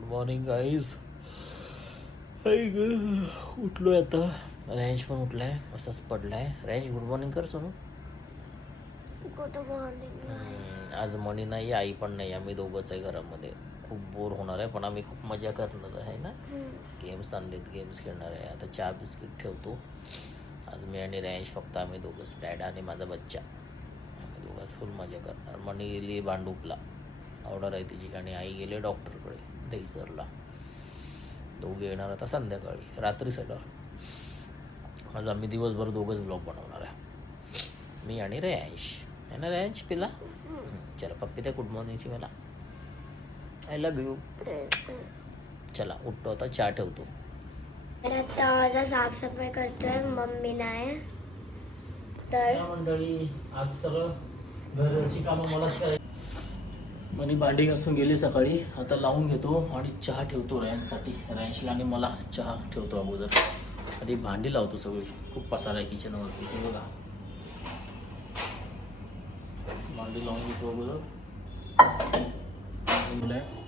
Good morning guys. उठलोय आता. रॅन्च पण उठलाय, असाच पडलाय. रॅन्च गुड मॉर्निंग कर सोनू. Good morning. आज मणी नाही, आई पण नाही, आम्ही दोघंच आहे घरामध्ये. खूप बोर होणार आहे, पण आम्ही खूप मजा करणार आहे ना. गेम्स आणलेत, गेम्स खेळणार आहे. आता चहा बिस्किट ठेवतो. आज मी आणि रॅन्च फक्त आम्ही दोघंच, डॅड आणि माझा बच्चा. आम्ही दोघंच फुल मजा करणार. मणी गेली भांडूपला, ऑर्डर आहे तिची, आणि आई गेले डॉक्टरकडे दहीसरला. दोघे येणार आता संध्याकाळी, रात्री सडर. आज आम्ही दिवसभर दोघंच ब्लॉग बनवणार आहे, मी आणि रॅन्च. आहे ना रॅन्च? पिला चला पप्पी त्या गुड मॉर्निंगची मला. I love you. चला उठतो आता, चहा ठेवतो. आता माझा साफसफाई करतोय, मम्मी नाही तर. मंडळी आज सगळं घरची कामं मलाच करायची. मनी भांडी घासून गेली सकाळी, आता लावून घेतो आणि चहा ठेवतो रॅन्चसाठी. रॅन्चला आणि मला चहा ठेवतो अगोदर. आधी भांडी लावतो सगळी, खूप पसारा आहे किचनवरती. हे बघा, भांडी लावून घेतो अगोदर.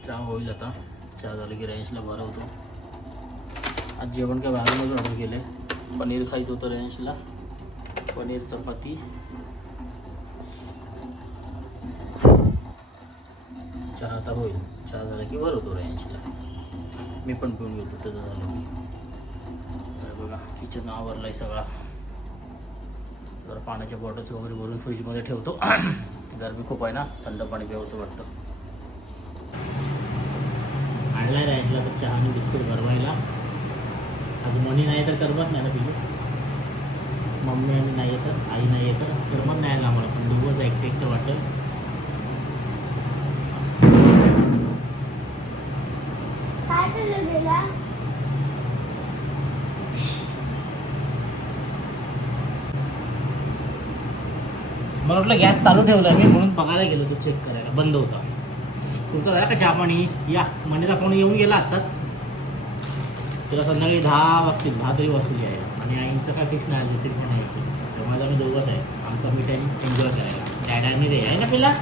चहा होईल आता. चहा झालं की रॅन्चला भरवतो. आज जेवण काय बाहेरूनच ऑर्डर केलं आहे. पनीर खायचं होतं रॅन्चला, पनीर चपाती. चहा आता होईल. चहा झाला की भरवतो रॅन्चला. मी पण पिऊन घेतो त्याचं झालं की. तर बघा किचन आवरला आहे सगळा. जरा पाण्याच्या बॉटल्स वगैरे भरून फ्रीजमध्ये ठेवतो. गरमी खूप आहे ना, थंड पाणी प्यावंसं वाटतं. आणलाय रॅन्चला तर चहा आणि बिस्किट भरवायला. आज मनी नाही तर करमत नाही ना पिलू. मम्मी आणि नाही येतं, आई नाही येतं, करमत नाही ना आम्हाला. पण दोघंच एकटं एकटं वाटतं. काय केलं गेला? मला वाटलं गॅस चालू ठेवला मी, म्हणून बघायला गेलो तो चेक करायला. बंद होता. तुमचा झाला का चहा पाणी? या मनीचा फोन येऊन गेला आत्ताच. तिला संध्याकाळी 10 वाजतील, 10 तरी वाजतील यायला. आणि आईंचं काय फिक्स नाही, तरी पण आहे. त्यामुळे आम्ही दोघंच आहे. आमचा मी टाईम एन्जॉय करायला. डॅड आणि रे आहे ना पिला.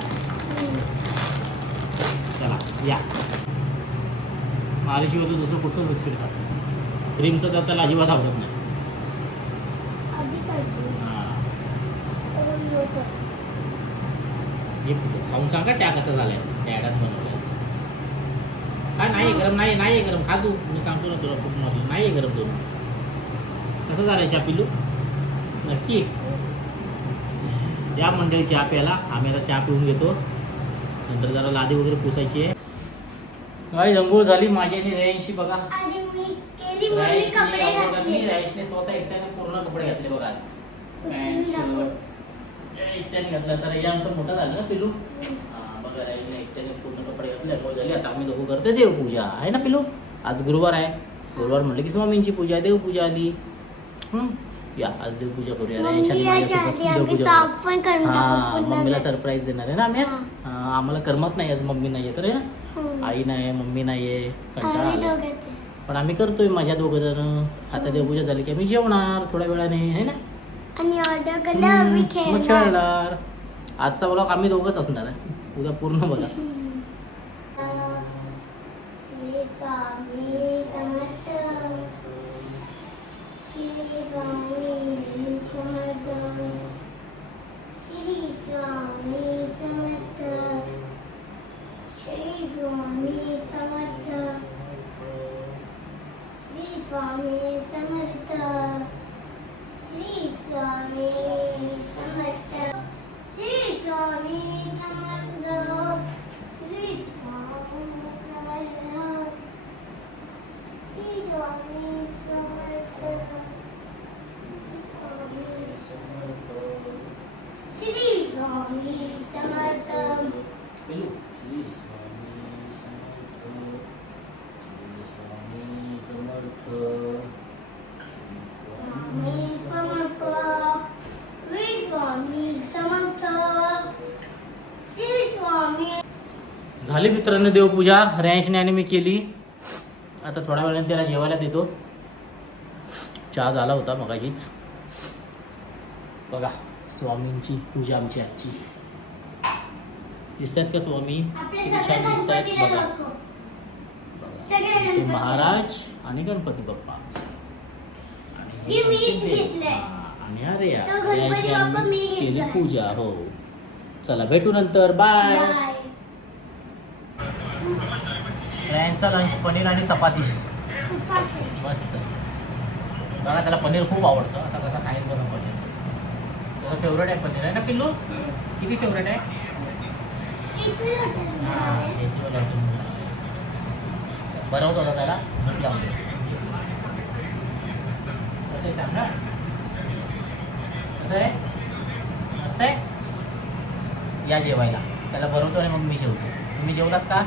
चला या. माझ्याशिवाय तो दुसरं कुठचंच बिस्किट खातो. क्रीमचं तर त्याला अजिबात आवडत नाही. आधी करतो. हे खाऊन सांगा चहा कसा झालाय. डॅडात बनवलाय. काय नाही गरम, नाही नाही गरम. खा तू, मी सांगतो ना तुला. खूप महत्व नाही आहे गरम. दोन कसं झालंय चहा पिलू? नक्की या मंडळी चहा प्यायला. आम्ही आता चहा पिऊन घेतो. नंतर जरा लादी वगैरे पुसायची आहे. काय अंघोळ झाली माझी आणि रॅन्चची बघा. आधी मी केली, मम्मी कपडे घातले. रॅन्चने स्वतः एकट्याने पूर्ण कपडे घातले बघा आज. पॅन्ट शर्ट एकट्याने घातला. तर हे आमचं मोठं झालं ना पिलू. हां बघा, रॅन्चने एकट्याने पूर्ण कपडे घातले. अंघोळ झाली. आता आम्ही दोघं करतो देवपूजा. आहे ना पिलू? आज गुरुवार आहे. गुरुवार म्हटलं की स्वामींची पूजा, देवपूजा आली. या आज देवपूजा करूया. हां मम्मीला सरप्राईज देणार आहे ना आम्ही आज. आम्हाला करमत नाही आज, मम्मी नाही आहे तर. आहे ना, आई नाही आहे, मम्मी नाही आहे, कंटाळा आला. पण आम्ही करतोय माझ्या दोघं जण. आता देवपूजा झाली की आम्ही जेवणार थोड्या वेळाने. आहे ना, आणि ऑर्डर करणार, आम्ही मग खेळणार. आजचा ब्लॉग आम्ही दोघंच असणार आहे. उद्या पूर्ण बघा. श्री स्वामी समर्थ. श्री स्वामी समर्थ. श्री स्वामी समर्थ. श्री स्वामी समर्थ. श्री स्वामी समर्थ. श्री स्वामी समर्थ. श्री स्वामी समर्थ. श्री स्वामी समर्थ. श्री स्वामी समर्थ. श्री स्वामी समर्थ. पिलू श्री स्वामी समर्थ. श्री स्वामी समर्थ. श्री स्वामी समर्थ. श्री स्वामी समर्थ. श्री स्वामी. झाली मित्रांनो देवपूजा. रॅन्चने आणि मी केली. आता थोड्या वेळाने त्याला जेवायला देतो. चहा झाला होता मगाशीच. बघा स्वामींची पूजा आमची आजची. दिसतात का स्वामी? किती छान दिसत आहेत बघा. सगळे ते गणपती. महाराज आणि गणपती बाप्पा आणि ते मीच त्यांची देव. घेतलंय. हा, आणि अरे यार, तो गणपती यांची बाप्पा आम्ही मी केली घेतलाय. पूजा. हो, चला भेटू नंतर. बाय. बाय. यांचा लंच पनीर आणि चपाती उपास आहे. मस्त. बघा त्याला पनीर खूप आवडतं. आता कसं खाईल बघा पनीर. त्याला फेवरेट आहे पनीर आहे ना पिल्लू? किती फेवरेट आहे? इथली हॉटेल आहे. एसीवाला हॉटेल बनवत होता त्याला भूक लावली. कसं आहे सांगा? कसं आहे? मस्त आहे. या जेवायला. त्याला बनवतो आणि मग मी जेवतो. तुम्ही जेवलात का?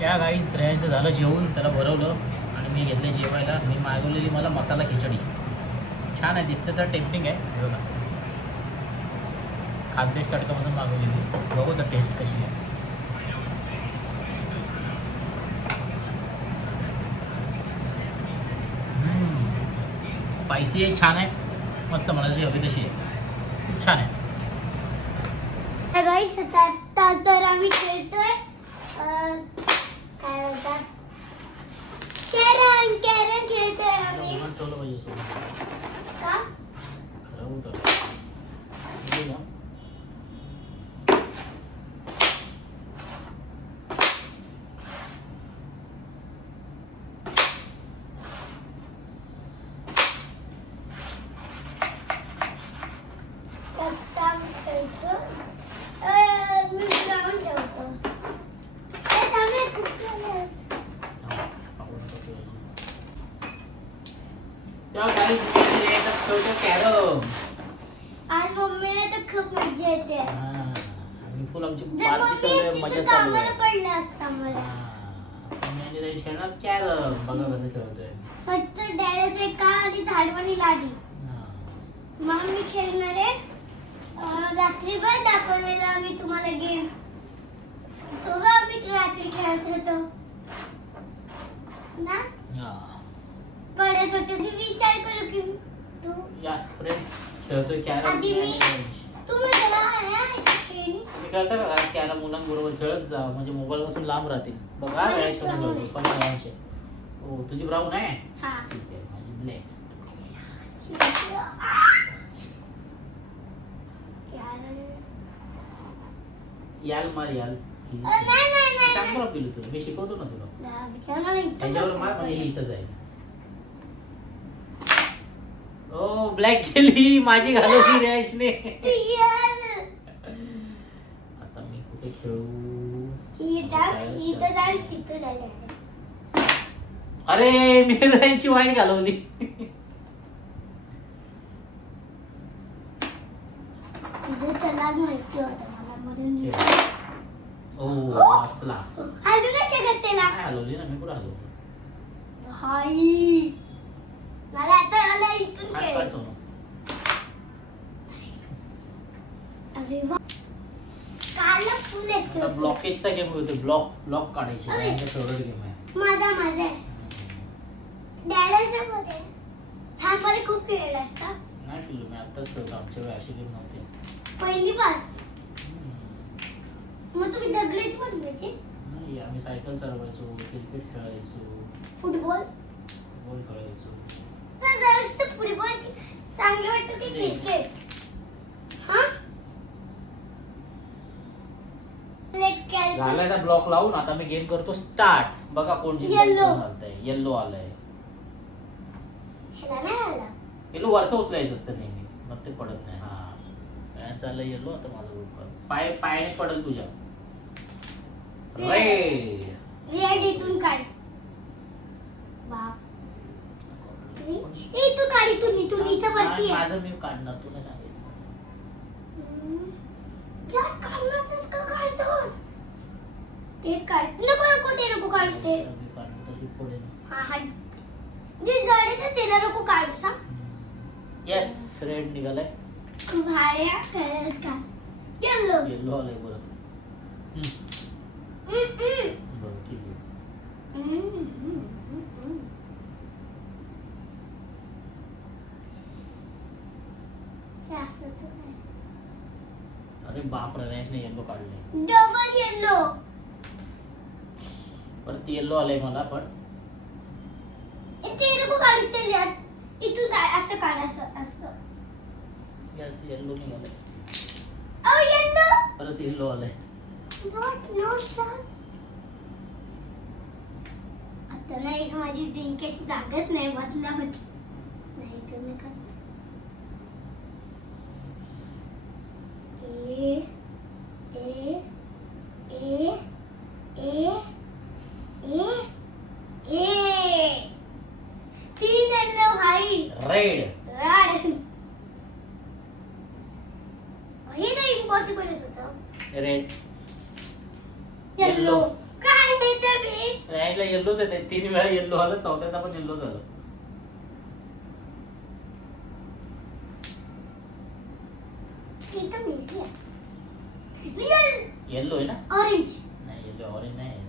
या गाईस श्रेयांचं झालं जेवून. त्याला भरवलं आणि मी घेतले जेवायला. मी मागवलेली मला मसाला खिचडी. छान आहे, दिसते तर टेम्पटिंग आहे. बघा, खाद्यश तडकामधून मागवलेली. बघू तर टेस्ट कशी आहे. स्पायसी आहे, छान आहे, मस्त. मला जशी हवी तशी आहे, खूप छान आहे. गाईस आता तर आम्ही खेळतोय काय बोलतात कॅरम. कॅरम खेळतोय आम्ही. मोबाईल ठेवलं पाहिजे सोबत. का? खराब होतं. हे ना. आता आम्ही खेळतो. मी ग्राउंड ठेवतो. ए, थांब रे, खूप खेळलोस. तेव्हा काहीच नाही, यायचाच खेळतो कॅरम. आज मम्मीला तर खूप मजा येते. आम्ही फुल आमची जर पार्टी मम्मी चालू आहे, असती मजा तर चालू आहे. चांगलं पडलं असतं मला. मी आणि ताई खेळणार कॅरम. बघा कसं खेळतोय. फक्त डॅडाचे का आणि झाडवाणी लादी. मग मी खेळणार आहे. रात्रीभर दाखवलेला मी तुम्हाला गेम. तो बघ आम्ही रात्री खेळत होतो ना, पडत होते. मी स्टार्ट करू की तू? या फ्रेंड्स खेळतोय कॅरम. आधी मी. तुम्ही त्याला आहे अशी खेळणी. मी खेळता का घरात कॅरम? मुलांबरोबर खेळत जा, म्हणजे मोबाईल पासून लांब राहतील. बघा माझी रॅश कसं brown खेळतो. आहे. पण रॅश आहे. हो, तुझी ब्राऊन आहे. हा. ठीक आहे, माझी ब्लॅक. याल मार याल. नाही सांग मला पिलू तुला, मी शिकवतो ना तुला. मला इथं त्याच्यावर मार, बसवलं. म्हणजे हे इथंच आहे. ओ ब्लॅक गेली माझी, घालवली रॅशने. यार. आता मी कुठे खेळू? ही टाक, इथं जाईल, तिथं जाईल. अरे मी रॅशची वाईट घालवली. तुझं चलाक माहिती होतं मला म्हणून. ओ वाचला. हलू नाही शकत त्याला. काय हलवली ना मी? कुठं हलवली? भाई मला आता आला इथून हात खेळ. काढतो ना. अरे वा, काला फुल आता असतो. ब्लॉकेजचा गेम होतो. ब्लॉक काढायची. अरे. माझा फेवरेट गेम आहे. माझा डॅडाचा मध्ये लहानपणी खूप खेळ असता. नाही पिल्लू, मी आत्ताच खेळतो. आमच्या वेळी अशी गेम नव्हते. पहिली बार. मग तुम्ही दगडीत पण खेळायचे? नाही, आम्ही सायकल चालवायचो, क्रिकेट खेळायचो, फुटबॉल. फुटबॉल खेळायचो. तर जास्त फुटबॉल चांगलं वाटतं की क्रिकेट? हा? Late call. झालाय ना ब्लॉक लावून. आता मी गेम करतो स्टार्ट. बघा कोणची Yellow. येल्लो आलंय. ह्याला नाही आला. पिल्लू वरचं उचलायचं असतं नेहमी, मग ते पडत नाही. हा काय चाललंय येल्लो. आता माझं पायाने पडल तुझ्या. रेड. रेड इथून काढ. बाप. इथून काढ, इथून इथं वरती आहे. माझं मी काढणार, तुला सांगायचं. गॅस काढणारच का काढतोस? तेच काढ. नको ते नको काढूस ते. मी काढणार तर ती पडेल. हा. जे जड आहे त्याला नको काढू सा. येस, रेड निघालाय. खूप भाड्या खेळत का? येल्लो. येल्लो आलाय परत. बरं ठीक आहे. अरे बाप रे, रॅशने येल्लो काढले. Double yellow. परत येल्लो आलंय मला पण. ते नको काढूच ते इथून काढ, असं काढ, असं असं. यस, येल्लो निघालं. ओ येल्लो. परत येल्लो आलंय. What nonsense. आता नाही माझी जिंक्याची जागाच नाही बदला नाही तुम्ही का ए ए ए ए ए ए 3 येल्लो हाई. रेड. रेड. हे नाही इम्पॉसिबलच होतं. रेड. येल्लो. काय माहिती मी. रेडला येल्लोच येते. 3 वेळा येल्लो आलं, चौथ्यांदा पण येल्लो झालं. एकदम इझी आहे. येल्लो आहे ना? ऑरेंज. नाही, येल्लो ऑरेंज नाही.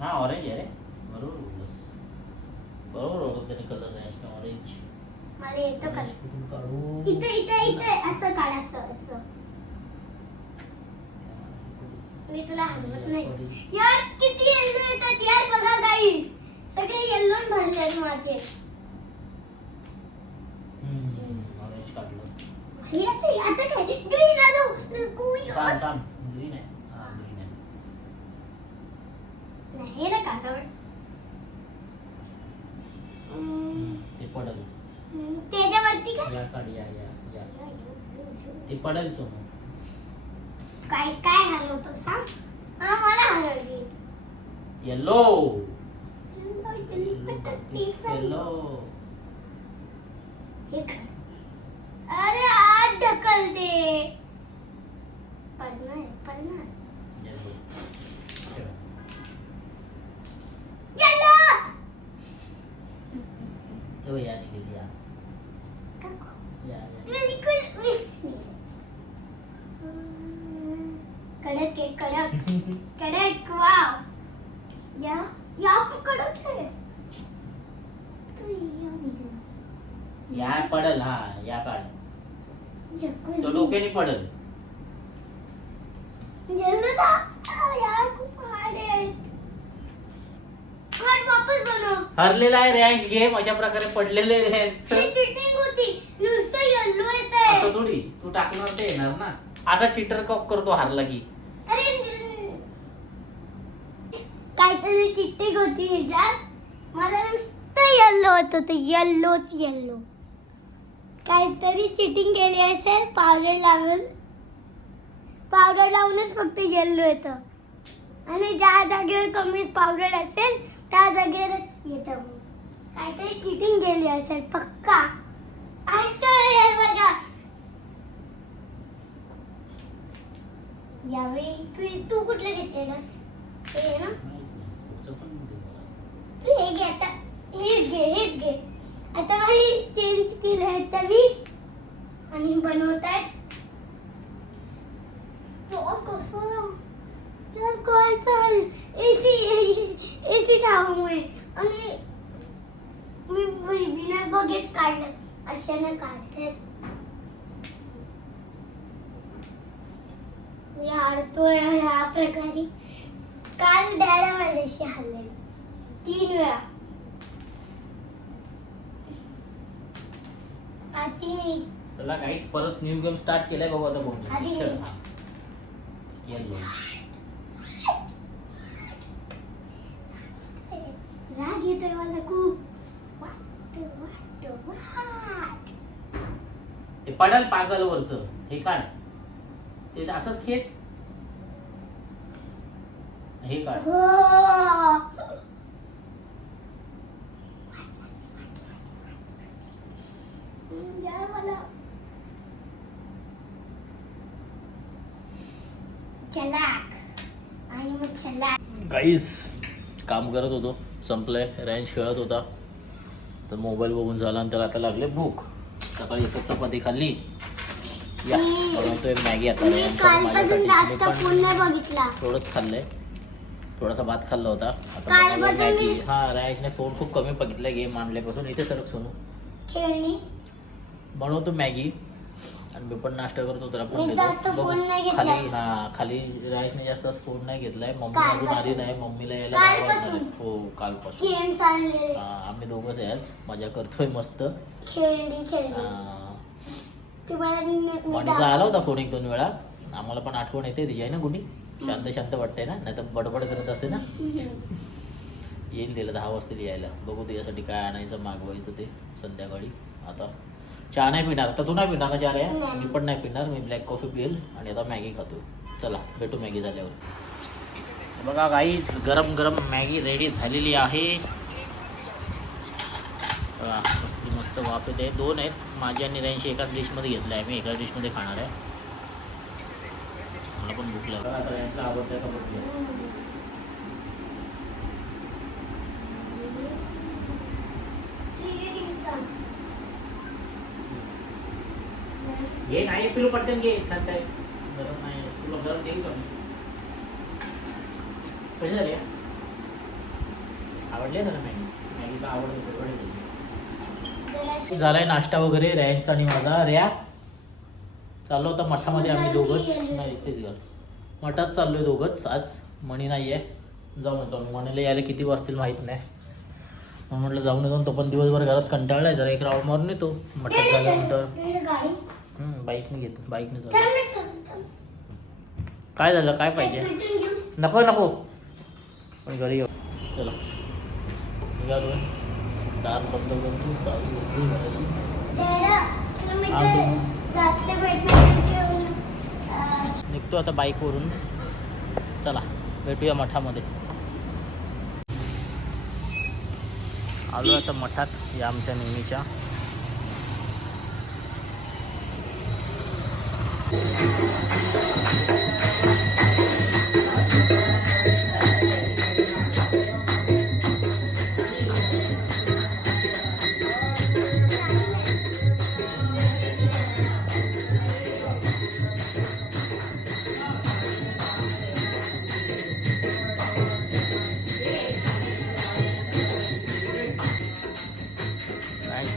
हा ऑरेंज आहे रे. बरोबर बोलस. बरोबर ओळखलं त्याने कलर. रॅशने ऑरेंज. मला येतं का? कुठून काढू? इथे इथे इथे असं काढ, असं असं. मी तुला हलवत नाही यार. किती येल्लो येतात यार, बघा गाईस. सगळे येल्लो भरलेत माझे. ऑरेंज काढलं. हे आता काय ग्रीन आलो. थांब थांब. ग्रीन आहे. हा ग्रीन आहे. नाही ना काढा. ते पडल. त्याच्यावरती काय या काढ. या या या. ते पडल सोनू. काय काय हलवतो सांग. मला हलवली. येल्लो. येल्लो. अरे आज ढकलते. पडणार पडणार. येल्लो. तो या निघेल. या या या. बिलकुल मिक्स नाही. कडक आहे, कडक कडक. वाव. या पण कडक आहे. तो या निघाला. या पडल. हा या काढ. तो जकुझी. डोक्याने पडल. येल्लो था. यार खूप हार्ड आहे. हार्ड वापस बनव. हरलेला आहे रॅश गेम. अशा प्रकारे पडलेले रॅश. हे चीटिंग होती. नुसतं येल्लो येतंय. असं थोडी. तू टाकणार ते येणार ना. असा चिटर कॉक करतो हारला की. अरे काहीतरी चिट्टिंग होती ह्याच्यात. मला नुसतं येल्लो होतं. ते येल्लोच येल्लो. काहीतरी चिटिंग केली असेल. पावडर लावूनच फक्त येल्लो येतं. आणि ज्या जागेवर कमी पावडर असेल त्या जागेवरच येतं. काहीतरी चिटिंग केली असेल पक्का. बघा यावेळी तू कुठलं घेतलेलंस. हे ना. तू हे घे आता. हेच घे. आता काही चेंज केलं आहे तरी आणि बनवतायत. कसं यार काय एसी हवामुळे. आणि मी बिना बघेच काढलं. अशाने काढतेस यार. तो ह्या प्रकारे काल डॅडा माझ्याशी हल्ले 3 वेळा. आधी मी चला गाईस परत न्यू गेम स्टार्ट केलाय. बघू आता कोण आधी मी. येल्लो. राग येतोय मला खूप. ते पडल पागल वरच. हे काढ. ते असंच खेच. हे काढ. मला चलाक. आणि मग चलाक. गाईस काम करत होतो. संपलंय. रॅन्च खेळत होता तर मोबाईल बघून झाला आणि त्याला आता लागले भूक. सकाळी एकच चपाती खाल्ली. या बनवतोय मॅगी आता. मी कालपासून जास्त फोन नाही बघितला. थोडंच खाल्लंय. थोडासा भात खाल्ला होता. आता कालपासून मॅगी. मी. हा रॅशने फोन खूप कमी बघितलाय गेम आणल्यापासून. इथे सरक सोनू. खेळणी. बनवतो मॅगी आणि मी पण नाश्ता करतो तर आपण मी जास्त बघू. फोन नाही घेतला. खाली खाली रायसने जास्त फोन नाही घेतलाय. मम्मी अजून आली नाही. मम्मीला यायला 10 वाजणार आहेत. हो कालपासून. गेम्स आणले, आम्ही दोघंच आहे आज. मजा करतोय मस्त. खेळली. तुम्हाला मणीचा आला होता फोन 1-2 वेळा. आम्हाला पण आठवण येते तिची आहे ना गुडी. शांत शांत वाटते ना, नाही तर बडबड करत असते ना. येईल तिला 10 वाजता यायला. बघू तिच्यासाठी काय आणायचं मागवायचं ते संध्याकाळी. आता चहा नाही पिणार. आता तू नाही पिणार ना चहा रे? मी पण नाही पिणार. मी ब्लॅक कॉफी पिईल आणि आता मॅगी खातो. चला भेटू मॅगी झाल्यावर. बघा गाईज गरम गरम मॅगी रेडी झालेली आहे. मस्त मस्त वाफ येते. 2 आहेत माझी आणि रेंशी. एकाच डिशमध्ये घेतलं आहे मी. एकाच डिशमध्ये खाणार आहे. मला पण भूक लागली. आता रेंशला आवडतं का बघूया. घे नाही पिलू पटकन घे. थंड आहे गरम नाही. तुला गरम देईल का मी? कशी झाली आवडली ना मॅगी? मॅगी तर आवडते. झालाय नाश्ता वगैरे रॅन्स आणि माझा. रॅ चाललो होता मठामध्ये आम्ही दोघंच. नाही तेच घाल मठात चाललोय दोघंच आज. मणी नाही आहे. जाऊन येतो आम्ही. मणीला यायला किती वाजतील माहीत नाही. मग म्हटलं जाऊन येतो. तो पण दिवसभर घरात कंटाळलाय. जरा एक राऊंड मारून येतो मठात झाल्यानंतर. बाईकने घेतो. बाईकने चालू. काय झालं? काय पाहिजे? नको नको पण घरी येऊ. चला निघालो. दार बंद करतो. चालू निघतो आता बाईकवरून. चला भेटूया मठामध्ये. आलो आता मठात या आमच्या नेहमीच्या.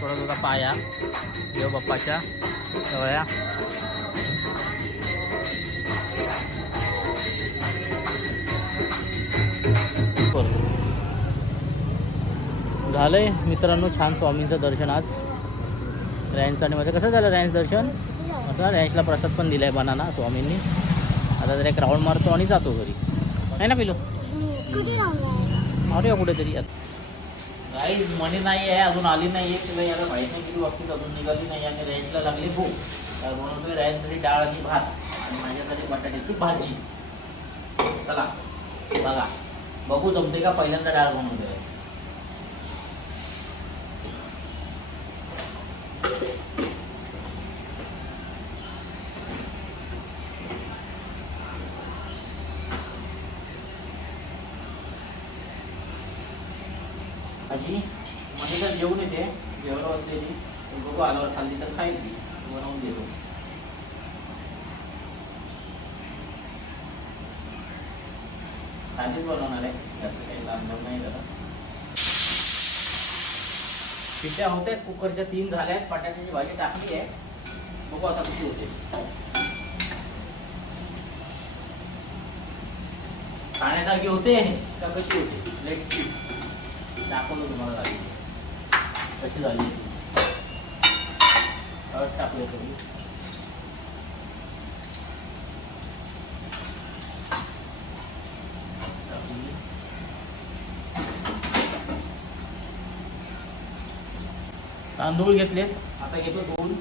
पडत होता पाया देव बाप्पाच्या जवळ्या. झालंय मित्रांनो छान स्वामींचं दर्शन आज. रॅन्स आणि माझं कसं झालं रॅन्स दर्शन? असं रॅन्सला प्रसाद पण दिलाय बनाना स्वामींनी. आता जर एक राऊंड मारतो आणि जातो घरी. आहे ना पिलो? मारूया कुठेतरी. असं गाईज मणी नाही आहे अजून. आली नाही आहे किंवा याला माहीत नाही किती वाजता अजून निघाली नाही. आणि रॅन्सला लागली भूक. तर म्हणून रॅन्ससाठी डाळ आणि भात आणि माझ्यासाठी बटाट्याची भाजी. चला बघा बघू जमते का. पहिल्यांदा डाळ बनवून द्यायचं. भाजी म्हणजे तर जेवून येते. जेवण असलेली बघू आल्यावर खाल्ली तर खाईल ती. बनवून देतो. भाजीच बनवणार आहे. जास्त काही लांब नाही जरा. शिट्ट्या होत आहेत कुकरच्या 3 झाल्या आहेत. बटाट्याची भाजी टाकली आहे. बघू आता कशी होते. खाण्यासारखी होते का कशी होते? Let's see. दाखवतो तुम्हाला झाली कशी झाली. हळद टाकली तुम्ही. तांदूळ घेतले. आता घेतो 2.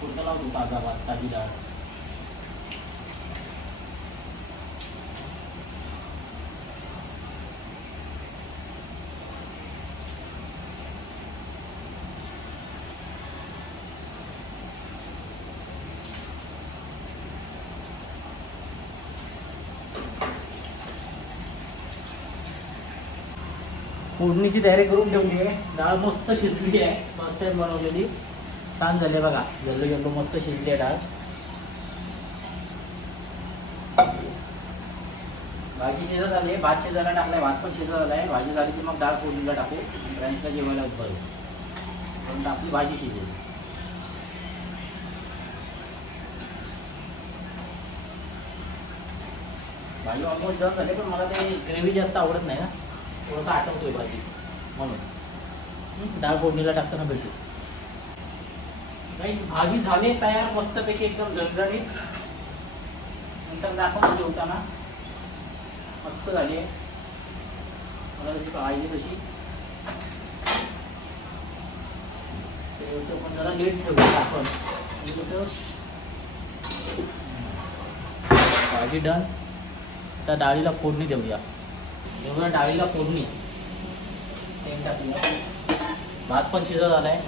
पुढचा लावतो ताजा भात ताजी डाळ. फोडणीची तयारी करून ठेवली आहे. डाळ मस्त शिजली आहे. फर्स्ट टाइम बनवलेली. छान झाले बघा. येल्लो येल्लो मस्त शिजली आहे डाळ. भाजी शिजत आली, भात शिजायला टाकलाय, भात पण शिजत आलाय. भाजी झाली की मग डाळ फोडणीला टाकू, फ्रेंड्सला जेवायला भरू. पण आपली भाजी शिजेल. भाजी ऑलमोस्ट डन झाली, पण मला ते ग्रेव्ही जास्त आवडत नाही ना, थोडंसं आटवतोय भाजी म्हणून. डाळ फोडणीला टाकताना भेटू. गाईस भाजी झाली तयार मस्तपैकी एकदम झणझणीत. नंतर दाखवतो जेवताना. मस्त झाली आहे, मला जशी पाहिजे तशी. पण जरा लेट ठेवतो आपण, म्हणजे कसं भाजी डन. आता डाळीला फोडणी देऊया. एवढ्या डाळीला फोडणी तेल टाकूया. भात पण शिजत आलाय,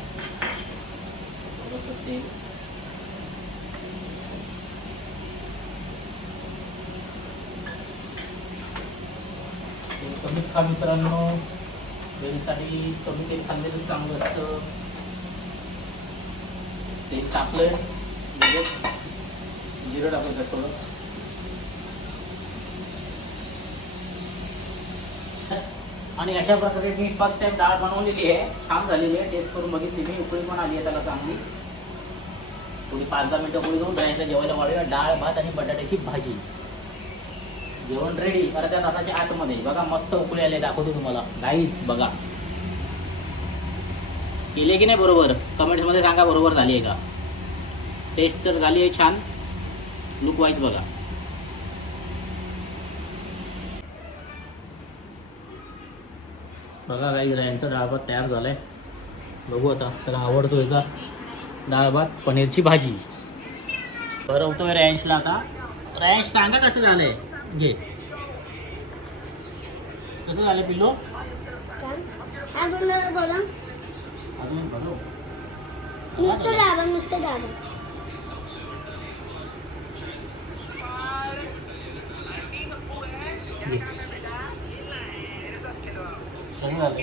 थोडंसं तेल. कमीच खा मित्रांनो, बेलीसाठी कमी तेल खाल्लेलं चांगलं असतं. तेल टाकलंय, लगेच जिरं टाकायचं थोडं. आणि अशा प्रकारे मी फर्स्ट टाइम डाळ बनवलेली आहे. छान झालेली आहे, टेस्ट करून बघितली मी. उकळी पण आली आहे त्याला चांगली. थोडी 5-10 मिनटं उकळी देऊन राहायचं. जेवायला वाढूया. डाळ भात आणि बटाट्याची भाजी. जेवण रेडी. अर्ध्या तासाच्या आतमध्ये बघा मस्त उकळी आले. दाखवतो तुम्हाला गाईस. बघा केले की नाही बरोबर, कमेंट्समध्ये सांगा बरोबर झाली आहे का. टेस्ट तर झाली आहे छान. लुक वाईज बघा. बघा गाईस, यांचा डाळ भात तयार झालाय. बघू आता तर आवडतोय का डाळ भात. पनीरची भाजी बरवतोय रॅन्सला. आता रॅन्स सांगा कसं झालंय. घे कसं झालं पिल्लो. अजून बनव. नुसतं डाळ. कसं झालं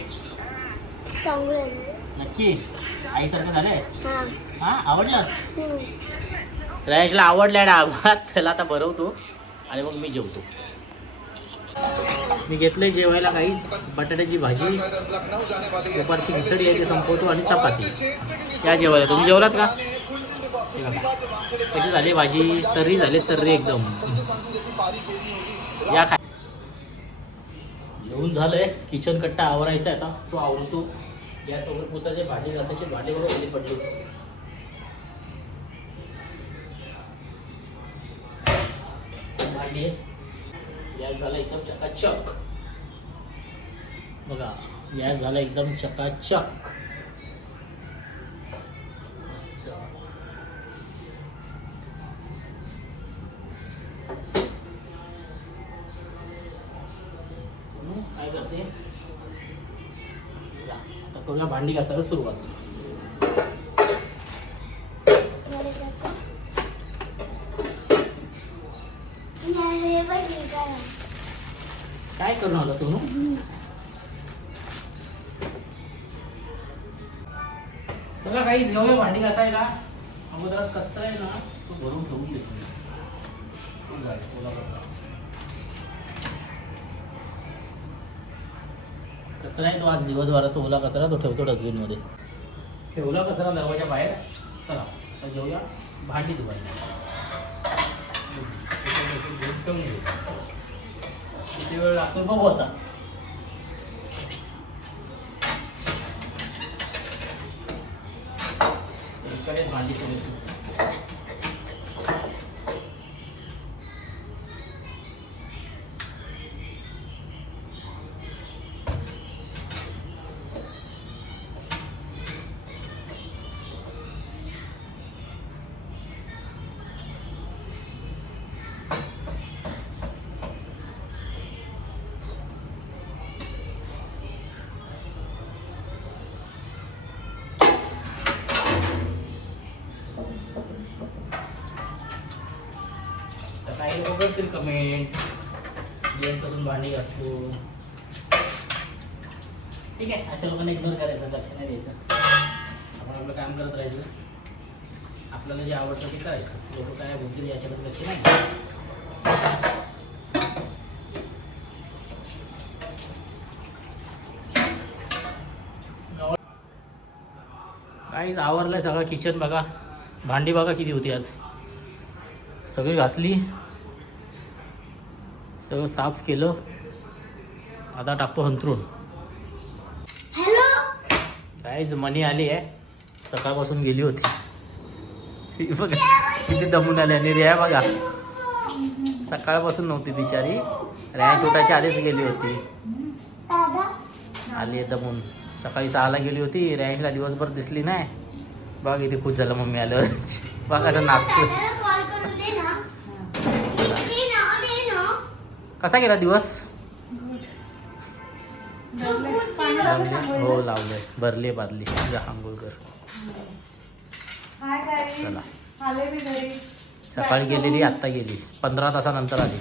नक्की आईसारखं झालंय. हा आवडलं. रॅशला आवडल्या डाळ भात. त्याला आता भरवतो आणि मग मी जेवतो. मी घेतलंय जेवायला काहीच. बटाट्याची भाजी, दुपारची खिचडी आहे ते संपवतो आणि चपाती. या जेवायला. तुम्ही जेवलात का. कशी झाली भाजी. तर्री झाली, तर्री एकदम. या खा. जेवून झालंय. किचन कट्टा आवरायचा आहे आता, तो आवडतो. गॅसवर पुसायचे, भाजी घासायची, भांडी बरोबर ओली पडली. भांडी गॅस झाला एकदम चकाचक. बघा गॅस झाला एकदम चकाचक. मस्त. काय करतेस. आता करूया भांडी घासायला सुरुवात. काय करून आलं सोनू. बघा काही घेऊया भांडी घासायला. अगोदरात कचरा आहे ना, तो भरून ठेवून देतो. कचरा आहे तो आज दिवसभराचा ओला कचरा, तो ठेवतो डस्टबिन मध्ये. ठेवला कचरा दरवाजा बाहेर. चला आता घेऊया भांडी धुवायला. किती वेळ लागतो बघू आता. भांडी सगळी काही लोक करतील कमेंट. जेंट्स अजून भांडी घासतो. ठीक आहे, अशा लोकांना इग्नोर करायचं, लक्ष नाही द्यायचं. आपण आपलं काम करत राहायचं. आपल्याला जे आवडतं ते करायचं. लोक काय बोलतील याच्याकडे लक्ष नाही. काहीच आवरलंय सगळं. किचन बघा, भांडी बघा किती होती आज, सगळी घासली, सगळं साफ केलं. आता टाकतो हंतरून. हॅलो काहीच मनी आली आहे, सकाळपासून गेली होती. ही बघा किती दमून आली. आणि रिया बघा सकाळपासून नव्हती बिचारी, रॅच उठायच्या आधीच गेली होती. दादा आली आहे दमून. सकाळी 6ला गेली होती, रॅशला दिवसभर दिसली नाही. बघ इथे खुश झालं मम्मी आल्यावर. बघ असं नाचतो. दादाला कॉल करून दे ना. दे ना. कसा गेला दिवस? पाणी हो लावलंय, भरली बादली. जा आंघोळ कर. हाय गाडी चला. आले मी घरी. सकाळी गेलेली, आत्ता गेली, 15 तासानंतर आली.